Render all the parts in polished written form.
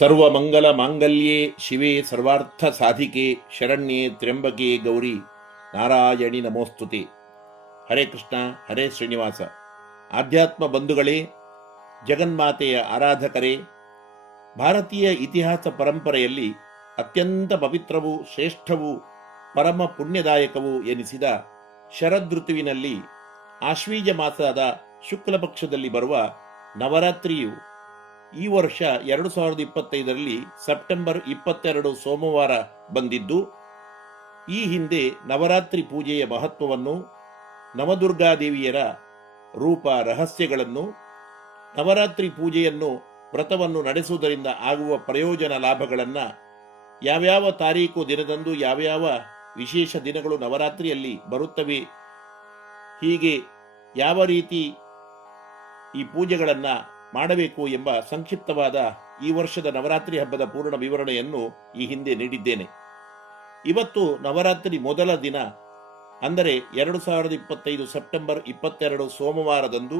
ಸರ್ವಮಂಗಲ ಮಾಂಗಲ್ಯೆ ಶಿವೆ ಸರ್ವಾರ್ಥ ಸಾಧಿಕೆ ಶರಣ್ಯೆ ತ್ರ್ಯಂಬಕೆ ಗೌರಿ ನಾರಾಯಣಿ ನಮೋಸ್ತುತೆ. ಹರೇ ಕೃಷ್ಣ, ಹರೇ ಶ್ರೀನಿವಾಸ. ಆಧ್ಯಾತ್ಮ ಬಂಧುಗಳೇ, ಜಗನ್ಮಾತೆಯ ಆರಾಧಕರೇ, ಭಾರತೀಯ ಇತಿಹಾಸ ಪರಂಪರೆಯಲ್ಲಿ ಅತ್ಯಂತ ಪವಿತ್ರವೂ ಶ್ರೇಷ್ಠವೂ ಪರಮ ಪುಣ್ಯದಾಯಕವೂ ಎನಿಸಿದ ಶರದೃತುವಿನಲ್ಲಿ ಆಶ್ವೀಜ ಮಾಸದ ಶುಕ್ಲ ಪಕ್ಷದಲ್ಲಿ ಬರುವ ನವರಾತ್ರಿಯು ಈ ವರ್ಷ 2025ರಲ್ಲಿ ಸೆಪ್ಟೆಂಬರ್ 22 ಸೋಮವಾರ ಬಂದಿದ್ದು, ಈ ಹಿಂದೆ ನವರಾತ್ರಿ ಪೂಜೆಯ ಮಹತ್ವವನ್ನು, ನವದುರ್ಗಾದೇವಿಯರ ರೂಪ ರಹಸ್ಯಗಳನ್ನು, ನವರಾತ್ರಿ ಪೂಜೆಯನ್ನು ವ್ರತವನ್ನು ನಡೆಸುವುದರಿಂದ ಆಗುವ ಪ್ರಯೋಜನ ಲಾಭಗಳನ್ನು, ಯಾವ್ಯಾವ ತಾರೀಕು ದಿನದಂದು ಯಾವ್ಯಾವ ವಿಶೇಷ ದಿನಗಳು ನವರಾತ್ರಿಯಲ್ಲಿ ಬರುತ್ತವೆ, ಹೀಗೆ ಯಾವ ರೀತಿ ಈ ಪೂಜೆಗಳನ್ನು ಮಾಡಬೇಕು ಎಂಬ ಸಂಕ್ಷಿಪ್ತವಾದ ಈ ವರ್ಷದ ನವರಾತ್ರಿ ಹಬ್ಬದ ಪೂರ್ಣ ವಿವರಣೆಯನ್ನು ಈ ಹಿಂದೆ ನೀಡಿದ್ದೇನೆ. ಇವತ್ತು ನವರಾತ್ರಿ ಮೊದಲ ದಿನ, ಅಂದರೆ 2025 ಸೆಪ್ಟೆಂಬರ್ 22 ಸೋಮವಾರದಂದು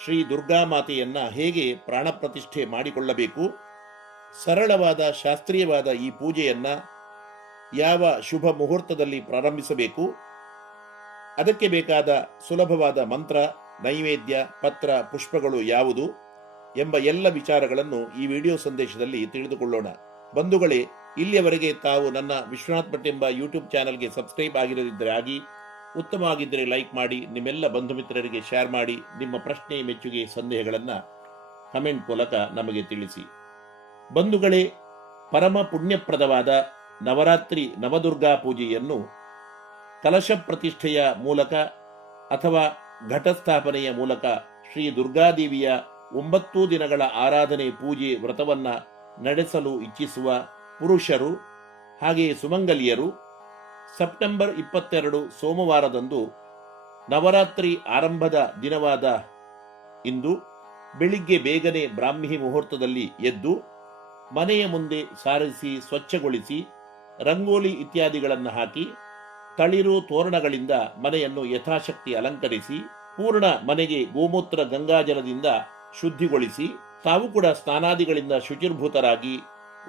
ಶ್ರೀ ದುರ್ಗಾಮಾತೆಯನ್ನ ಹೇಗೆ ಪ್ರಾಣ ಪ್ರತಿಷ್ಠೆ ಮಾಡಿಕೊಳ್ಳಬೇಕು, ಸರಳವಾದ ಶಾಸ್ತ್ರೀಯವಾದ ಈ ಪೂಜೆಯನ್ನ ಯಾವ ಶುಭ ಮುಹೂರ್ತದಲ್ಲಿ ಪ್ರಾರಂಭಿಸಬೇಕು, ಅದಕ್ಕೆ ಬೇಕಾದ ಸುಲಭವಾದ ಮಂತ್ರ, ನೈವೇದ್ಯ, ಪತ್ರ, ಪುಷ್ಪಗಳು ಯಾವುದು ಎಂಬ ಎಲ್ಲ ವಿಚಾರಗಳನ್ನು ಈ ವಿಡಿಯೋ ಸಂದೇಶದಲ್ಲಿ ತಿಳಿದುಕೊಳ್ಳೋಣ. ಬಂಧುಗಳೇ, ಇಲ್ಲಿಯವರೆಗೆ ತಾವು ನನ್ನ ವಿಶ್ವನಾಥ್ ಭಟ್ ಎಂಬ ಯೂಟ್ಯೂಬ್ ಚಾನಲ್ಗೆ ಸಬ್ಸ್ಕ್ರೈಬ್ ಆಗಿರದಿದ್ದರೆ ಆಗಿ, ಉತ್ತಮವಾಗಿದ್ದರೆ ಲೈಕ್ ಮಾಡಿ, ನಿಮ್ಮೆಲ್ಲ ಬಂಧು ಮಿತ್ರರಿಗೆ ಶೇರ್ ಮಾಡಿ, ನಿಮ್ಮ ಪ್ರಶ್ನೆ, ಮೆಚ್ಚುಗೆ, ಸಂದೇಹಗಳನ್ನು ಕಮೆಂಟ್ ಮೂಲಕ ನಮಗೆ ತಿಳಿಸಿ. ಬಂಧುಗಳೇ, ಪರಮ ಪುಣ್ಯಪ್ರದವಾದ ನವರಾತ್ರಿ ನವದುರ್ಗಾ ಪೂಜೆಯನ್ನು ಕಲಶ ಪ್ರತಿಷ್ಠೆಯ ಮೂಲಕ ಅಥವಾ ಘಟಸ್ಥಾಪನೆಯ ಮೂಲಕ ಶ್ರೀ ದುರ್ಗಾದೇವಿಯ 9 ದಿನಗಳ ಆರಾಧನೆ, ಪೂಜೆ, ವ್ರತವನ್ನ ನಡೆಸಲು ಇಚ್ಛಿಸುವ ಪುರುಷರು ಹಾಗೆಯೇ ಸುಮಂಗಲಿಯರು ಸೆಪ್ಟೆಂಬರ್ 22 ಸೋಮವಾರದಂದು ನವರಾತ್ರಿ ಆರಂಭದ ದಿನವಾದ ಇಂದು ಬೆಳಿಗ್ಗೆ ಬೇಗನೆ ಬ್ರಾಹ್ಮಿ ಮುಹೂರ್ತದಲ್ಲಿ ಎದ್ದು ಮನೆಯ ಮುಂದೆ ಸಾರಿಸಿ ಸ್ವಚ್ಛಗೊಳಿಸಿ ರಂಗೋಲಿ ಇತ್ಯಾದಿಗಳನ್ನು ಹಾಕಿ ತಳಿರು ತೋರಣಗಳಿಂದ ಮನೆಯನ್ನು ಯಥಾಶಕ್ತಿ ಅಲಂಕರಿಸಿ ಪೂರ್ಣ ಮನೆಗೆ ಗೋಮೂತ್ರ ಗಂಗಾಜಲದಿಂದ ಶುದ್ಧಿಗೊಳಿಸಿ ತಾವು ಕೂಡ ಸ್ನಾನಾದಿಗಳಿಂದ ಶುಚಿರ್ಭೂತರಾಗಿ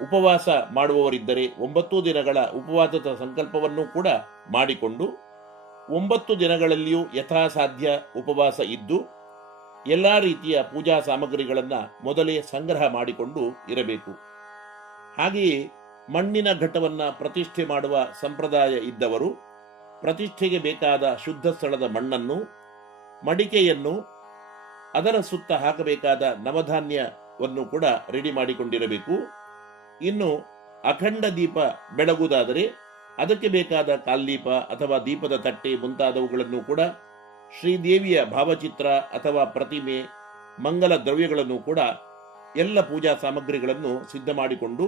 ಉಪವಾಸ ಮಾಡುವವರಿದ್ದರೆ 9 ದಿನಗಳ ಉಪವಾಸದ ಸಂಕಲ್ಪವನ್ನು ಕೂಡ ಮಾಡಿಕೊಂಡು 9 ದಿನಗಳಲ್ಲಿಯೂ ಯಥಾಸಾಧ್ಯ ಉಪವಾಸ ಇದ್ದು ಎಲ್ಲ ರೀತಿಯ ಪೂಜಾ ಸಾಮಗ್ರಿಗಳನ್ನು ಮೊದಲೇ ಸಂಗ್ರಹ ಮಾಡಿಕೊಂಡು ಇರಬೇಕು. ಹಾಗೆಯೇ ಮಣ್ಣಿನ ಘಟವನ್ನ ಪ್ರತಿಷ್ಠೆ ಮಾಡುವ ಸಂಪ್ರದಾಯ ಇದ್ದವರು ಪ್ರತಿಷ್ಠೆಗೆ ಬೇಕಾದ ಶುದ್ಧ ಸ್ಥಳದ ಮಣ್ಣನ್ನು, ಮಡಿಕೆಯನ್ನು, ಅದರ ಸುತ್ತ ಹಾಕಬೇಕಾದ ನವಧಾನ್ಯವನ್ನು ಕೂಡ ರೆಡಿ ಮಾಡಿಕೊಂಡಿರಬೇಕು. ಇನ್ನು ಅಖಂಡ ದೀಪ ಬೆಳಗುವುದಾದರೆ ಅದಕ್ಕೆ ಬೇಕಾದ ಕಾಲ್ದೀಪ ಅಥವಾ ದೀಪದ ತಟ್ಟೆ ಮುಂತಾದವುಗಳನ್ನು ಕೂಡ, ಶ್ರೀದೇವಿಯ ಭಾವಚಿತ್ರ ಅಥವಾ ಪ್ರತಿಮೆ, ಮಂಗಲ ದ್ರವ್ಯಗಳನ್ನು ಕೂಡ ಎಲ್ಲ ಪೂಜಾ ಸಾಮಗ್ರಿಗಳನ್ನು ಸಿದ್ಧ ಮಾಡಿಕೊಂಡು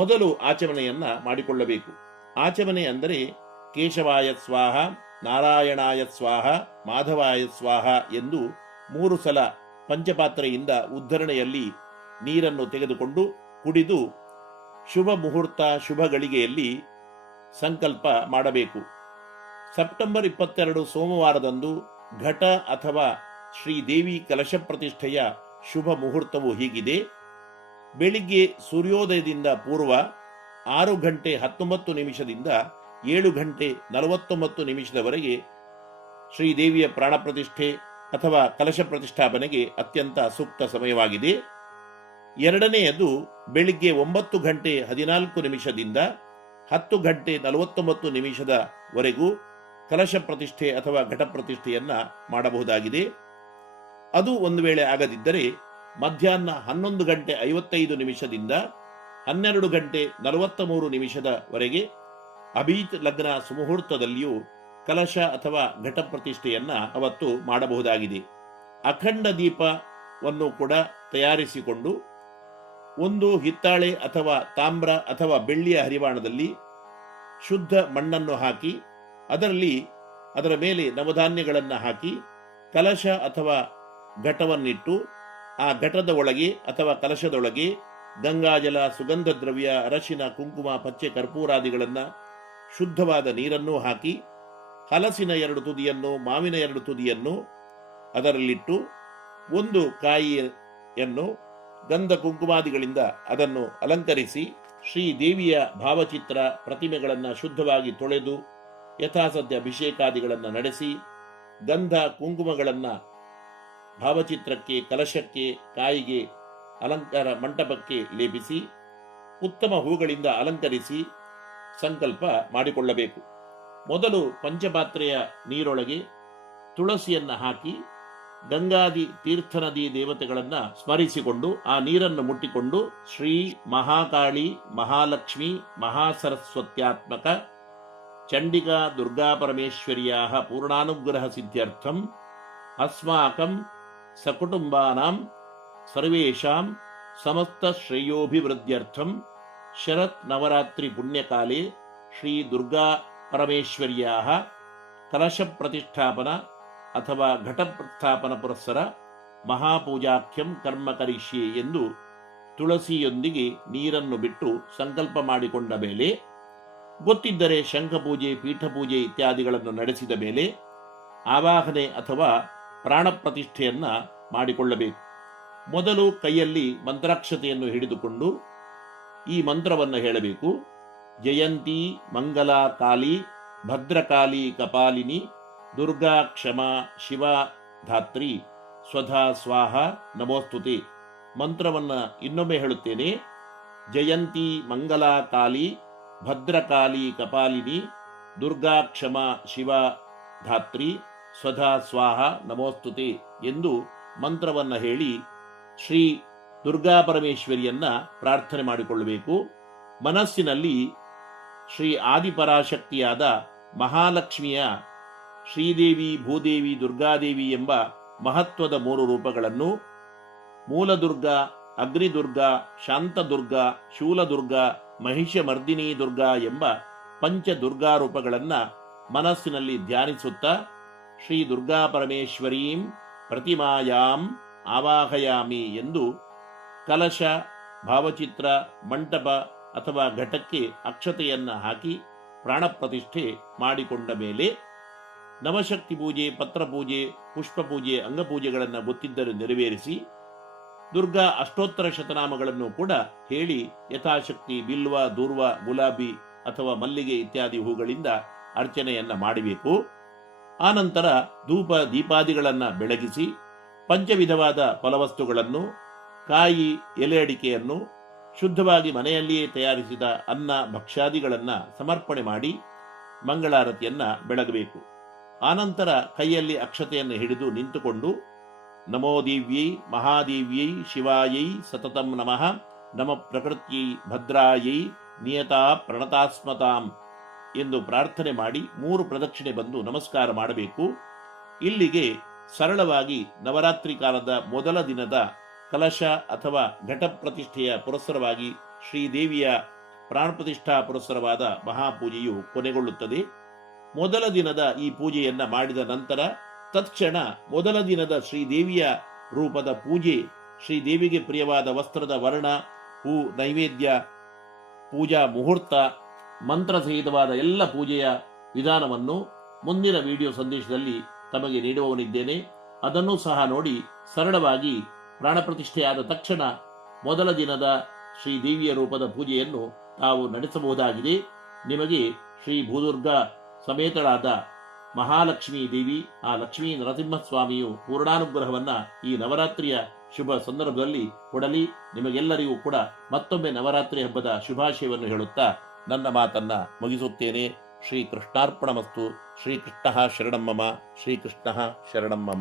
ಮೊದಲು ಆಚಮನೆಯನ್ನ ಮಾಡಿಕೊಳ್ಳಬೇಕು. ಆಚಮನೆ ಅಂದರೆ ಕೇಶವಾಯ ಸ್ವಾಹ, ನಾರಾಯಣಾಯ ಸ್ವಾಹ, ಮಾಧವಾಯ ಸ್ವಾಹ ಎಂದು 3 ಸಲ ಪಂಚಪಾತ್ರೆಯಿಂದ ಉದ್ಧರಣೆಯಲ್ಲಿ ನೀರನ್ನು ತೆಗೆದುಕೊಂಡು ಕುಡಿದು ಶುಭ ಮುಹೂರ್ತ, ಶುಭ ಗಳಿಗೆಯಲ್ಲಿ ಸಂಕಲ್ಪ ಮಾಡಬೇಕು. ಸೆಪ್ಟೆಂಬರ್ 22 ಸೋಮವಾರದಂದು ಘಟ ಅಥವಾ ಶ್ರೀದೇವಿ ಕಲಶ ಪ್ರತಿಷ್ಠೆಯ ಶುಭ ಮುಹೂರ್ತವು ಹೀಗಿದೆ: ಬೆಳಿಗ್ಗೆ ಸೂರ್ಯೋದಯದಿಂದ ಪೂರ್ವ 6 ಗಂಟೆ 19 ನಿಮಿಷದಿಂದ 7 ಗಂಟೆ 49 ನಿಮಿಷದವರೆಗೆ ಶ್ರೀದೇವಿಯ ಪ್ರಾಣ ಪ್ರತಿಷ್ಠೆ ಅಥವಾ ಕಲಶ ಪ್ರತಿಷ್ಠಾಪನೆಗೆ ಅತ್ಯಂತ ಸೂಕ್ತ ಸಮಯವಾಗಿದೆ. ಎರಡನೆಯದು ಬೆಳಿಗ್ಗೆ 9 ಗಂಟೆ 14 ನಿಮಿಷದಿಂದ 10 ಗಂಟೆ 49 ನಿಮಿಷದವರೆಗೂ ಕಲಶ ಪ್ರತಿಷ್ಠೆ ಅಥವಾ ಘಟ ಪ್ರತಿಷ್ಠೆಯನ್ನ ಮಾಡಬಹುದಾಗಿದೆ. ಅದು ಒಂದು ವೇಳೆ ಆಗದಿದ್ದರೆ ಮಧ್ಯಾಹ್ನ 11 ಗಂಟೆ 55 ನಿಮಿಷದಿಂದ 12 ಗಂಟೆ 43 ನಿಮಿಷದವರೆಗೆ ಅಭೀತ್ ಲಗ್ನ ಸುಮುಹೂರ್ತದಲ್ಲಿಯೂ ಕಲಶ ಅಥವಾ ಘಟ ಪ್ರತಿಷ್ಠೆಯನ್ನ ಅವತ್ತು ಮಾಡಬಹುದಾಗಿದೆ. ಅಖಂಡ ದೀಪವನ್ನು ಕೂಡ ತಯಾರಿಸಿಕೊಂಡು ಒಂದು ಹಿತ್ತಾಳೆ ಅಥವಾ ತಾಮ್ರ ಅಥವಾ ಬೆಳ್ಳಿಯ ಹರಿವಾಣದಲ್ಲಿ ಶುದ್ಧ ಮಣ್ಣನ್ನು ಹಾಕಿ ಅದರ ಮೇಲೆ ನವಧಾನ್ಯಗಳನ್ನು ಹಾಕಿ ಕಲಶ ಅಥವಾ ಘಟವನ್ನಿಟ್ಟು ಆ ಘಟದ ಒಳಗೆ ಅಥವಾ ಕಲಶದೊಳಗೆ ಗಂಗಾಜಲ, ಸುಗಂಧ ದ್ರವ್ಯ, ಅರಶಿನ, ಕುಂಕುಮ, ಪಚ್ಚೆ ಕರ್ಪೂರಾದಿಗಳನ್ನು, ಶುದ್ಧವಾದ ನೀರನ್ನು ಹಾಕಿ ಹಲಸಿನ 2 ತುದಿಯನ್ನು, ಮಾವಿನ 2 ತುದಿಯನ್ನು ಅದರಲ್ಲಿಟ್ಟು ಒಂದು ಕಾಯಿಯನ್ನು ಗಂಧ ಕುಂಕುಮಾದಿಗಳಿಂದ ಅದನ್ನು ಅಲಂಕರಿಸಿ ಶ್ರೀ ದೇವಿಯ ಭಾವಚಿತ್ರ ಪ್ರತಿಮೆಗಳನ್ನು ಶುದ್ಧವಾಗಿ ತೊಳೆದು ಯಥಾಸದ್ಯ ಅಭಿಷೇಕಾದಿಗಳನ್ನು ನಡೆಸಿ ಗಂಧ ಕುಂಕುಮಗಳನ್ನು ಭಾವಚಿತ್ರಕ್ಕೆ, ಕಲಶಕ್ಕೆ, ಕಾಯಿಗೆ, ಅಲಂಕಾರ ಮಂಟಪಕ್ಕೆ ಲೇಪಿಸಿ ಉತ್ತಮ ಹೂಗಳಿಂದ ಅಲಂಕರಿಸಿ ಸಂಕಲ್ಪ ಮಾಡಿಕೊಳ್ಳಬೇಕು. ಮೊದಲು ಪಂಚಪಾತ್ರೆಯ ನೀರೊಳಗೆ ತುಳಸಿಯನ್ನು ಹಾಕಿ ಗಂಗಾದಿ ತೀರ್ಥ ನದಿ ದೇವತೆಗಳನ್ನು ಸ್ಮರಿಸಿಕೊಂಡು ಆ ನೀರನ್ನು ಮುಟ್ಟಿಕೊಂಡು ಶ್ರೀ ಮಹಾಕಾಳಿ ಮಹಾಲಕ್ಷ್ಮಿ ಮಹಾಸರಸ್ವತ್ಯಾತ್ಮಕ ಚಂಡಿಕಾ ದುರ್ಗಾ ಪರಮೇಶ್ವರ್ಯಾ ಪೂರ್ಣಾನುಗ್ರಹ ಸಿದ್ಧ್ಯರ್ಥಂ ಅಸ್ಮಾಕಂ ಸಕುಟುಂಬಾನಾಂ ಸರ್ವೇಷಾಂ ಸಮಸ್ತ ಶ್ರೇಯೋಭಿವೃದ್ಧ್ಯರ್ಥಂ ಶರತ್ ನವರಾತ್ರಿ ಪುಣ್ಯಕಾಲೇ ಶ್ರೀ ದುರ್ಗಾ ಪರಮೇಶ್ವರ್ಯಾ ಕಲಶ ಪ್ರತಿಷ್ಠಾಪನ ಅಥವಾ ಘಟ ಪ್ರಸ್ಥಾಪನ ಪುರಸ್ಸರ ಮಹಾಪೂಜಾಖ್ಯಂ ಕರ್ಮ ಕರಿಷ್ಯೆ ಎಂದು ತುಳಸಿಯೊಂದಿಗೆ ನೀರನ್ನು ಬಿಟ್ಟು ಸಂಕಲ್ಪ ಮಾಡಿಕೊಂಡ ಮೇಲೆ, ಗೊತ್ತಿದ್ದರೆ ಶಂಖಪೂಜೆ, ಪೀಠಪೂಜೆ ಇತ್ಯಾದಿಗಳನ್ನು ನಡೆಸಿದ ಮೇಲೆ ಆವಾಹನೆ ಅಥವಾ ಪ್ರಾಣ ಪ್ರತಿಷ್ಠೆಯನ್ನ ಮಾಡಿಕೊಳ್ಳಬೇಕು. ಮೊದಲು ಕೈಯಲ್ಲಿ ಮಂತ್ರಾಕ್ಷತೆಯನ್ನು ಹಿಡಿದುಕೊಂಡು ಈ ಮಂತ್ರವನ್ನು ಹೇಳಬೇಕು. ಜಯಂತಿ ಮಂಗಲಾ ಕಾಳಿ ಭದ್ರಕಾಳಿ ಕಪಾಲಿನಿ ದುರ್ಗಾ ಕ್ಷಮಾ ಶಿವ ಧಾತ್ರಿ ಸ್ವಧಾ ಸ್ವಾಹ ನಮೋಸ್ತುತೆ. ಮಂತ್ರವನ್ನು ಇನ್ನೊಮ್ಮೆ ಹೇಳುತ್ತೇನೆ. ಜಯಂತಿ ಮಂಗಲಾ ಕಾಳಿ ಭದ್ರಕಾಳಿ ಕಪಾಲಿನಿ ದುರ್ಗಾ ಕ್ಷಮಾ ಶಿವ ಧಾತ್ರಿ ಸ್ವಧಾ ಸ್ವಾಹ ನಮೋಸ್ತುತೆ ಎಂದು ಮಂತ್ರವನ್ನು ಹೇಳಿ ಶ್ರೀ ದುರ್ಗಾ ಪರಮೇಶ್ವರಿಯನ್ನ ಪ್ರಾರ್ಥನೆ ಮಾಡಿಕೊಳ್ಳಬೇಕು. ಮನಸ್ಸಿನಲ್ಲಿ ಶ್ರೀ ಆದಿಪರಾಶಕ್ತಿಯಾದ ಮಹಾಲಕ್ಷ್ಮಿಯ ಶ್ರೀದೇವಿ, ಭೂದೇವಿ, ದುರ್ಗಾದೇವಿ ಎಂಬ ಮಹತ್ವದ 3 ರೂಪಗಳನ್ನು, ಮೂಲದುರ್ಗಾ, ಅಗ್ನಿದುರ್ಗಾ, ಶಾಂತದುರ್ಗಾ, ಶೂಲದುರ್ಗಾ, ಮಹಿಷಮರ್ದಿನಿ ದುರ್ಗಾ ಎಂಬ ಪಂಚ ದುರ್ಗಾ ರೂಪಗಳನ್ನು ಮನಸ್ಸಿನಲ್ಲಿ ಧ್ಯಾನಿಸುತ್ತಾ ಶ್ರೀ ದುರ್ಗಾ ಪರಮೇಶ್ವರೀಂ ಪ್ರತಿಮಾಯಾಂ ಆವಾಹಯಾಮಿ ಎಂದು ಕಲಶ, ಭಾವಚಿತ್ರ, ಮಂಟಪ ಅಥವಾ ಘಟಕ್ಕೆ ಅಕ್ಷತೆಯನ್ನು ಹಾಕಿ ಪ್ರಾಣ ಪ್ರತಿಷ್ಠೆ ಮಾಡಿಕೊಂಡ ಮೇಲೆ ನವಶಕ್ತಿ ಪೂಜೆ, ಪತ್ರಪೂಜೆ, ಪುಷ್ಪ ಪೂಜೆ, ಅಂಗಪೂಜೆಗಳನ್ನು ಗೊತ್ತಿದ್ದರೆ ನೆರವೇರಿಸಿ ದುರ್ಗಾ ಅಷ್ಟೋತ್ತರ ಶತನಾಮಗಳನ್ನು ಕೂಡ ಹೇಳಿ ಯಥಾಶಕ್ತಿ ಬಿಲ್ವ, ದೂರ್ವ, ಗುಲಾಬಿ ಅಥವಾ ಮಲ್ಲಿಗೆ ಇತ್ಯಾದಿ ಹೂಗಳಿಂದ ಅರ್ಚನೆಯನ್ನ ಮಾಡಬೇಕು. ಆನಂತರ ಧೂಪ ದೀಪಾದಿಗಳನ್ನು ಬೆಳಗಿಸಿ ಪಂಚವಿಧವಾದ ಫಲವಸ್ತುಗಳನ್ನು, ಕಾಯಿ, ಎಲೆ ಅಡಿಕೆಯನ್ನು, ಶುದ್ಧವಾಗಿ ಮನೆಯಲ್ಲಿಯೇ ತಯಾರಿಸಿದ ಅನ್ನ ಭಕ್ಷ್ಯಾದಿಗಳನ್ನು ಸಮರ್ಪಣೆ ಮಾಡಿ ಮಂಗಳಾರತಿಯನ್ನ ಬೆಳಗಬೇಕು. ಆನಂತರ ಕೈಯಲ್ಲಿ ಅಕ್ಷತೆಯನ್ನು ಹಿಡಿದು ನಿಂತುಕೊಂಡು ನಮೋ ದೇವ್ಯೈ ಮಹಾದೇವ್ಯೈ ಶಿವಾಯೈ ಸತತಂ ನಮಃ ನಮ ಪ್ರಕೃತ್ಯೈ ಭದ್ರಾಯೈ ನಿಯತಾ ಪ್ರಣತಾಸ್ಮತಾಂ ಎಂದು ಪ್ರಾರ್ಥನೆ ಮಾಡಿ 3 ಪ್ರದಕ್ಷಿಣೆ ಬಂದು ನಮಸ್ಕಾರ ಮಾಡಬೇಕು. ಇಲ್ಲಿಗೆ ಸರಳವಾಗಿ ನವರಾತ್ರಿ ಕಾಲದ ಮೊದಲ ದಿನದ ಕಲಶ ಅಥವಾ ಘಟ ಪ್ರತಿಷ್ಠೆಯ ಪುರಸ್ಸರವಾಗಿ ಶ್ರೀದೇವಿಯ ಪ್ರಾಣ ಪ್ರತಿಷ್ಠಾ ಪುರಸ್ಸರವಾದ ಮಹಾಪೂಜೆಯು ಕೊನೆಗೊಳ್ಳುತ್ತದೆ. ಮೊದಲ ದಿನದ ಈ ಪೂಜೆಯನ್ನ ಮಾಡಿದ ನಂತರ ತತ್ಕ್ಷಣ ಮೊದಲ ದಿನದ ಶ್ರೀದೇವಿಯ ರೂಪದ ಪೂಜೆ, ಶ್ರೀದೇವಿಗೆ ಪ್ರಿಯವಾದ ವಸ್ತ್ರದ ವರ್ಣ, ಹೂ, ನೈವೇದ್ಯ, ಪೂಜಾ ಮುಹೂರ್ತ, ಮಂತ್ರ ಸಹಿತವಾದ ಎಲ್ಲ ಪೂಜೆಯ ವಿಧಾನವನ್ನು ಮುಂದಿನ ವಿಡಿಯೋ ಸಂದೇಶದಲ್ಲಿ ತಮಗೆ ನೀಡುವವನಿದ್ದೇನೆ. ಅದನ್ನೂ ಸಹ ನೋಡಿ ಸರಳವಾಗಿ ಪ್ರಾಣ ಪ್ರತಿಷ್ಠೆಯಾದ ತಕ್ಷಣ ಮೊದಲ ದಿನದ ಶ್ರೀದೇವಿಯ ರೂಪದ ಪೂಜೆಯನ್ನು ತಾವು ನಡೆಸಬಹುದಾಗಿದೆ. ನಿಮಗೆ ಶ್ರೀ ಭೂದುರ್ಗಾ ಸಮೇತಳಾದ ಮಹಾಲಕ್ಷ್ಮೀ ದೇವಿ, ಆ ಲಕ್ಷ್ಮೀ ನರಸಿಂಹಸ್ವಾಮಿಯು ಪೂರ್ಣಾನುಗ್ರಹವನ್ನ ಈ ನವರಾತ್ರಿಯ ಶುಭ ಸಂದರ್ಭದಲ್ಲಿ ಕೊಡಲಿ. ನಿಮಗೆಲ್ಲರಿಗೂ ಕೂಡ ಮತ್ತೊಮ್ಮೆ ನವರಾತ್ರಿ ಹಬ್ಬದ ಶುಭಾಶಯವನ್ನು ಹೇಳುತ್ತಾ ನನ್ನ ಮಾತನ್ನ ಮುಗಿಸುತ್ತೇನೆ. ಶ್ರೀ ಕೃಷ್ಣಾರ್ಪಣಮಸ್ತು. ಶ್ರೀಕೃಷ್ಣ ಶರಣಂ ಮಮ. ಶ್ರೀಕೃಷ್ಣ ಶರಣಂ ಮಮ.